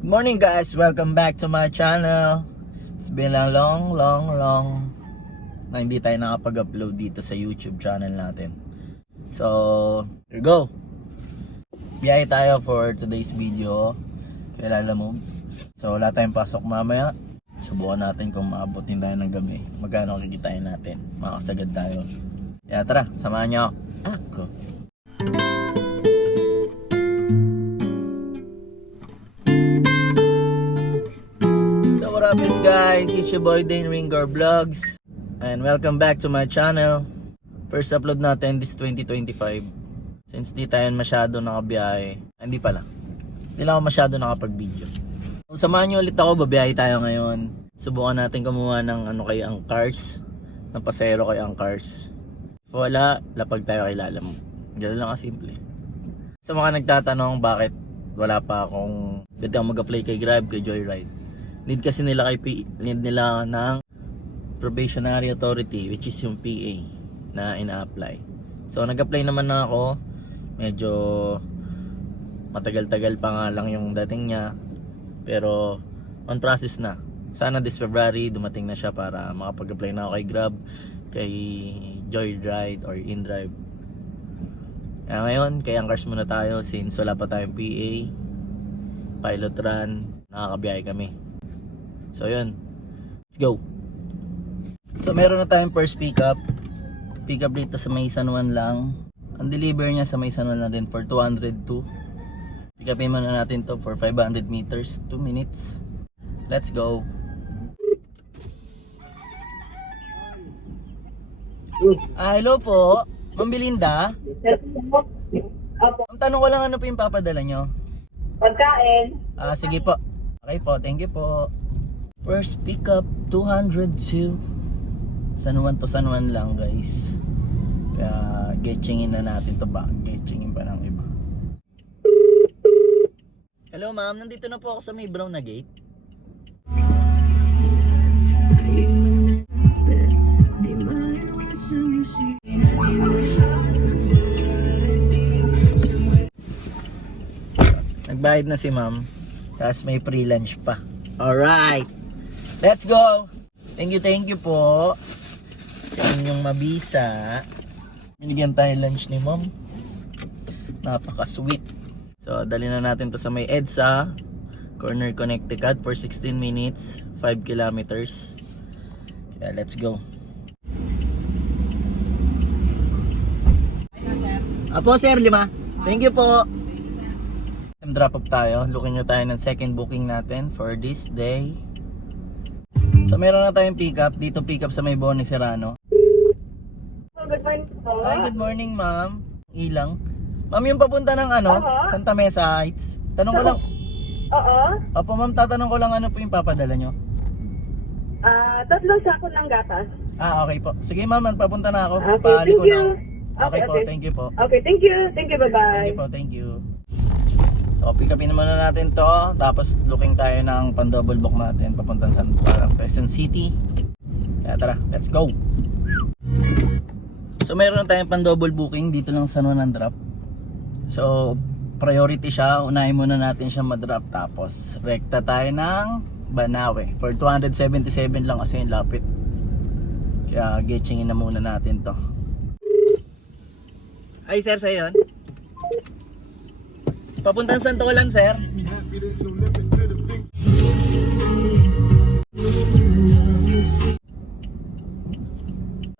Good morning guys, welcome back to my channel. It's been a long na hindi tayo nakapag-upload dito sa YouTube channel natin. So, here we go. Biyahe tayo for today's video kay Lalamove. So, wala tayong pasok mamaya. Subukan natin kung maabutin tayo ng gabi. Magkano kikitain natin. Makasagad tayo. Kaya tara, samahan niyo ako. What up guys, it's your boy Dane Ringar Vlogs and welcome back to my channel. First upload natin this 2025 since di tayo masyado nakabiyahe. Hindi pala, hindi lang ako masyado nakapag-video. Kung samahan nyo ulit ako, babiyahe tayo ngayon. Subukan natin kumuha ng kay Angkars, ng pasahero kay Angkars. Wala, lapag tayo kay Lalamove. Ganun lang kasimple. Sa mga nagtatanong bakit wala pa akong pwede akong mag-apply kay Grab, kay Joyride. Need kasi nila need nila ng probationary authority, which is yung PA na ina-apply. So nag-apply naman na ako. Medyo matagal-tagal pa nga lang yung dating niya, pero on process na. Sana this February dumating na siya para makapag-apply na ako kay Grab, kay Joyride or InDrive. Kaya ngayon, kay Angkars muna tayo since wala pa tayong PA, pilot run, nakakabiyahe kami. So yun, let's go. So meron na tayong first pickup. Pickup dito sa may San Juan lang. Ang deliver niya sa may San Juan lang din for 202. Pickupin muna natin to for 500 meters, 2 minutes. Let's go. Hello po, Ma'am Belinda. Ang tanong ko lang, ano po yung papadala nyo? Pagkain. Sige po. Okay po, thank you po. First pickup 202. San Juan to San Juan lang guys. Kaya getchingin na natin to ba? Getchingin pa ng iba. Hello ma'am, nandito na po ako sa may brown na gate. Nagbayad na si ma'am. Tapos may free lunch pa. Alright, let's go. Thank you po sa inyong mabisa. Binigyan tayo lunch ni ma'am. Napaka sweet. So dali na natin to sa may EDSA Corner Connecticut for 16 minutes, 5 kilometers. Kaya let's go. Apo sir, 5. Thank you po. Drop up tayo. Lookin nyo tayo ng second booking natin for this day. So meron na tayong pick up. Dito pick up sa may Boni Serrano. Good morning po. Hi, good morning ma'am. Ilang. Ma'am, yung papunta ng Santa Mesa Heights. Tanong ko lang. Oo. Opo ma'am, tatanong ko lang ano po yung papadala nyo. 3 sako ng gatas. Okay po. Sige ma'am, papunta na ako. Okay, Paliko thank you. na. Okay po, thank you po. Okay, thank you. Thank you, bye-bye. Thank you po, thank you. So, pick upin muna natin to. Tapos looking tayo ng pan-double book natin papuntang Quezon City. Kaya tara, let's go. So meron na tayong pan-double booking dito lang sa San Juan drop. So priority siya. Unahin muna natin siya ma-drop. Tapos rekta tayo ng Banawe for 277 lang kasi yung lapit. Kaya getchingin na muna natin to. Ay sir, sa'yo yun? Papuntang Santo lang sir.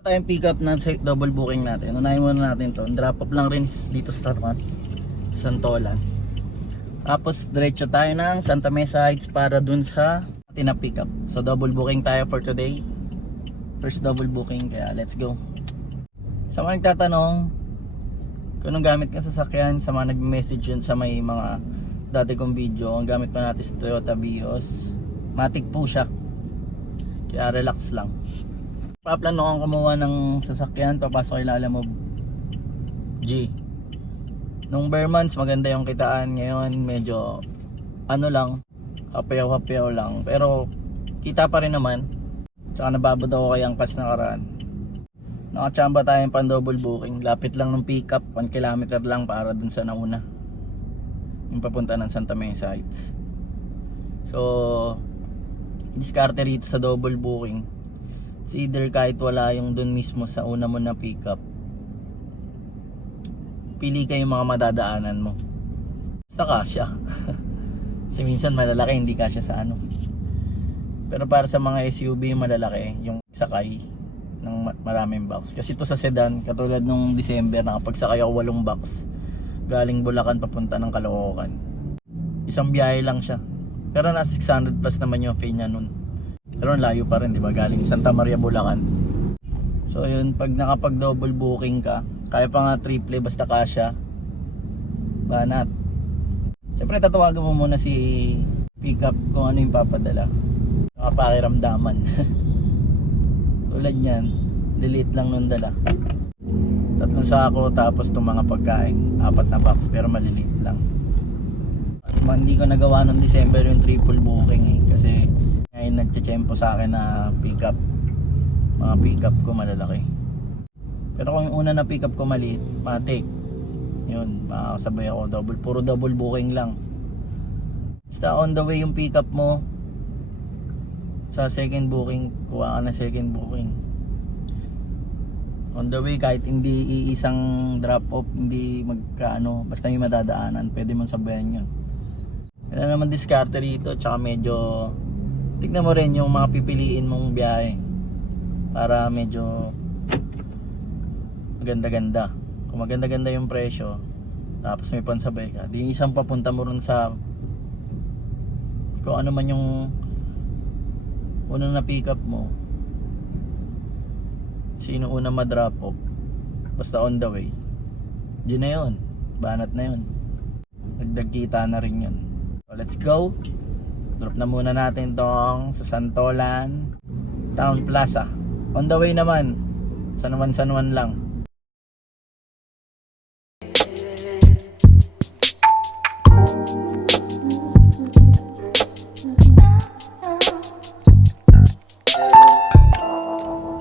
Tayong pick up ng double booking natin. Unahin muna natin to. Drop up lang rin dito sa Santolan. Tapos diretso tayo ng Santa Mesa Heights para dun sa atin na pick up. So double booking tayo for today. First double booking, kaya let's go. Sa mga nagtatanong kung anong gamit ka sasakyan, sa mga nag-message yun sa may mga dati kong video, ang gamit pa natin sa Toyota Vios. Matic po siya. Kaya relax lang. Paplano kong kumuha ng sasakyan, papasok kay Lalamove G. Nung bare months, maganda yung kitaan. Ngayon, medyo lang, hapayaw-hapayaw lang. Pero kita pa rin naman. Tsaka nababad ako kay Angkas na karaan. Nakachamba tayong pan double booking. Lapit lang ng pick up, 1 kilometer lang para dun sa nauna. Yung papunta ng Santa Mesa Heights. So, diskarte rito sa double booking. It's either kahit wala yung dun mismo sa una mo na pick up, pili kayo yung mga madadaanan mo. Basta kasya. Kasi minsan malalaki, hindi kasya sa ano. Pero para sa mga SUV yung malalaki, yung sakay ng maraming box. Kasi ito sa sedan, katulad nung December, nakapagsakay ako 8 box. Galing Bulacan papunta ng Caloocan. Isang biyahe lang siya. Pero nasa 600 plus naman yung fee niya nun. Pero layo pa rin, di ba? Galing Santa Maria, Bulacan. So yun, pag nakapag double booking ka, kaya pa nga triple basta kasya, banat. Siyempre tatawagan mo muna si pickup kung ano yung papadala. Nakapakiramdaman. Tulad niyan, delete lang nung dala. 3 sako tapos itong mga pagkain, 4 na box pero maliliit lang. Hindi ko nagawa nung December yung triple booking eh, kasi ngayon nagtitsempo sa akin na pickup. Mga pickup ko malalaki. Pero kung yung una na pickup ko maliit, matik. Yun, makakasabay ako puro double booking lang. Basta on the way yung pickup mo, sa second booking, kuha ka na second booking. On the way, kahit hindi iisang drop off, hindi magkaano, basta may madadaanan, pwede mong sabayan yun. Kaya naman diskarte rito, tsaka medyo tignan mo rin yung mga pipiliin mong biyahe para medyo maganda-ganda. Kung maganda-ganda yung presyo, tapos may pansabay ka, di isang papunta mo rin sa kung ano man yung unang na pick up mo, sino unang ma-drop off, basta on the way, yun na yun, banat na yun, nagdagkita na rin yun. So let's go, drop na muna natin tong sa Santolan Town Plaza. On the way naman, San Juan lang.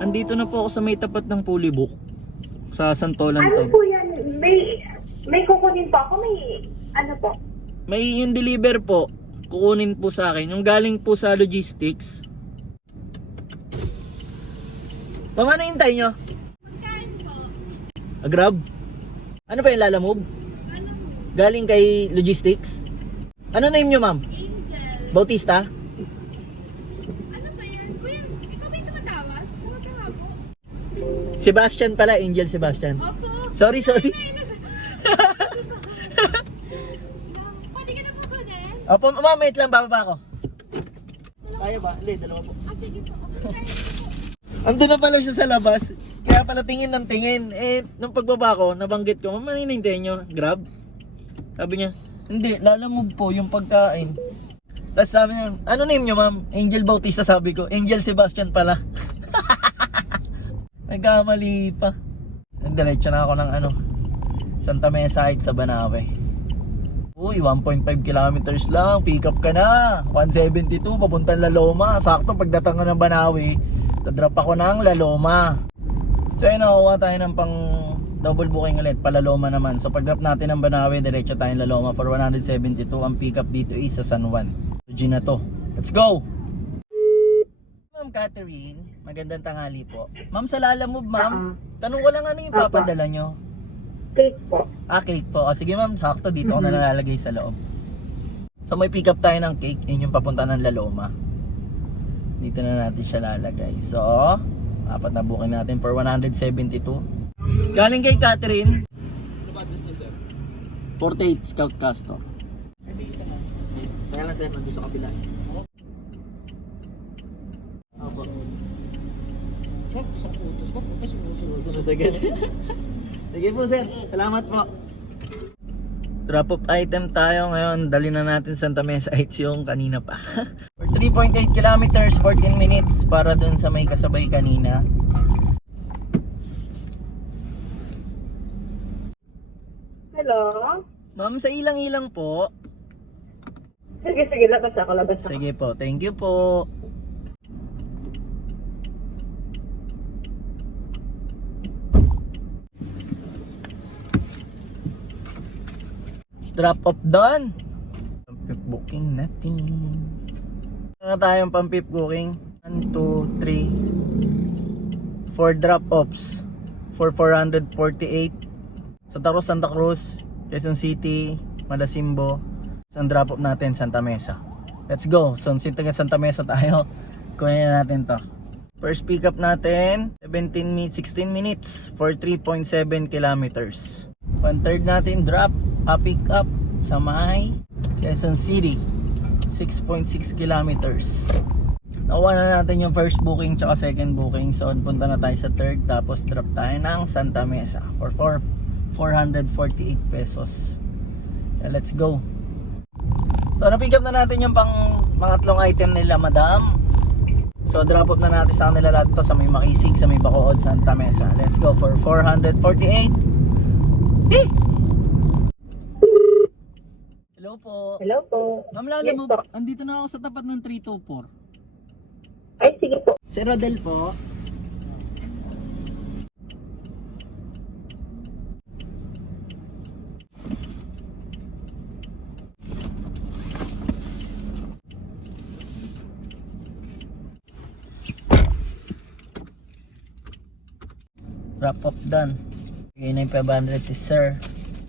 Andito na po ako sa may tapat ng Pulibok sa Santolan Ano Town. po yan? May kukunin po ako. May ano po? May yung deliver po, kukunin po sa akin. Yung galing po sa logistics. Ma'am, ano hintay nyo? Magkaan po? Grab? Ano pa yung lalamove? Ano po? Galing kay logistics? Ano name nyo, ma'am? Angel. Bautista? Ano ba yun? Kuya, ikaw ba yung tumatawag? Tumatawag po. Sebastian pala, Angel Sebastian. Opo. Sorry. Pwede ka na po ko din? Opo, ma'am, wait lang, bababa ako. Kaya ba? Hindi, dalawa po. Ah, sige po. Okay, kaya po. Andun na pala siya sa labas. Kaya pala tingin ng tingin. Eh, nung pagbaba ko, nabanggit ko, ma'am, ano hinihintay nyo? Grab? Sabi niya, hindi, lalamove po yung pagkain. Tapos sabi niya, ano name nyo, ma'am? Angel Bautista, sabi ko. Angel Sebastian pala. Nagkamali pa. Diretso na ako ng Santa Mesa Heights sa Banawe. Uy, 1.5 kilometers lang. Pick up ka na. 172, papuntang Laloma. Sakto, pagdating ko ng Banawe, dadrop ako ng Laloma. So ayun, nakuha tayo ng pang double booking ulit, palaloma naman. So pag drop natin ng Banawe, diretso tayong Laloma for 172. Ang pick up dito is sa San Juan. So G na to. Let's go! Ma'am Catherine, magandang tanghali po. Ma'am, sa Lalamove, ma'am, tanong ko lang ano yung papadala nyo? Cake po. Cake po. O, sige ma'am, sakto dito ko na nalalagay sa loob. So may pick up tayo ng cake, yun yung papunta ng Laloma. Dito na natin siya lalagay. So, 4 na booking natin for 172. Galing kay Catherine. Ano ba distance, sir? 48 Scout Castor. Kaya lang sir, nandun sa kabila. Opo. Check, isang utos na po. Kasi Susunod agad. Sige po sir, salamat po. Drop off item tayo ngayon. Dali na natin Santa Mesa Heights yung kanina pa. For 3.8 kilometers, 14 minutes para dun sa may kasabay kanina. Hello? Ma'am, sa ilang-ilang po. Sige, labas ako. Sige po, thank you po. Drop off done. Booking natin. Ano tayong pang-pip booking? 1, 2, 3 4 drop-offs for 448 Santa Cruz, Santa Cruz, Quezon City, Madasimbo. Isang drop-off natin, Santa Mesa. Let's go. So, Santa Mesa tayo. Kunin na natin to. First pickup natin, 16 minutes for 3.7 kilometers. 1/3 natin drop, pick up sa may Quezon City, 6.6 kilometers. Nakuha na natin yung first booking tsaka second booking. So, punta na tayo sa third. Tapos, drop tayo ng Santa Mesa for 448 pesos. Yeah, let's go. So, na-pick up na natin yung pangatlong item nila, madam. So, drop off na natin sa kanila lahat ito sa may Makisig, sa may Bacood, Santa Mesa. Let's go for 448. Eh! Hello po. Hello po. Ma'am Lala Yes mo, po. andito na ako sa tapat ng 324. Ay, sige po. Si Rodel po. Wrap up done. Bigay na yung 500 si sir.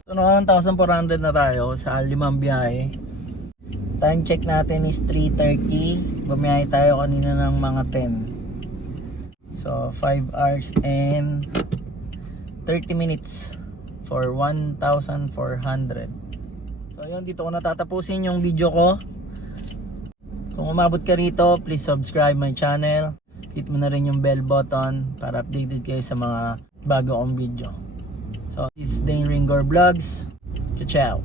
So naka 1,400 na tayo sa 5 biyahe. Time check natin is 3:30. Bumiyahe tayo kanina ng mga 10. So 5 hours and 30 minutes for 1,400. So yun, dito ko natatapusin yung video ko. Kung umabot ka rito, please subscribe my channel. Hit mo na rin yung bell button para updated kayo sa mga bago kong video. So this is Dane Ringor Vlogs. Ciao.